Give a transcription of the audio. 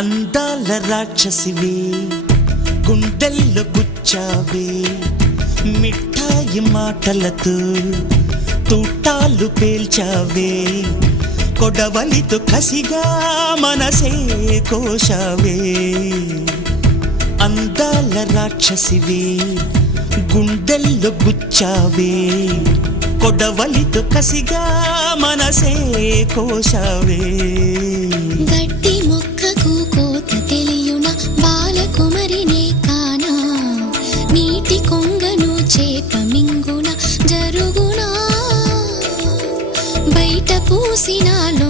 అందాల రాక్షసివే గుండెల్లో గుచ్చావే మిఠాయి మాటలతో తూటాలు పేల్చావే కొడవలితో కసిగా మనసే కోశావే అందాల రాక్షసివే గుండెల్లో గుచ్చావే కొడవలితో కసిగా మనసే కోశావే గట్టి మొక్కకు కోత తెలియున బాలకుమరినే కానా నీటి కొంగను చేప మింగున జరుగునా బయట పూసినాలో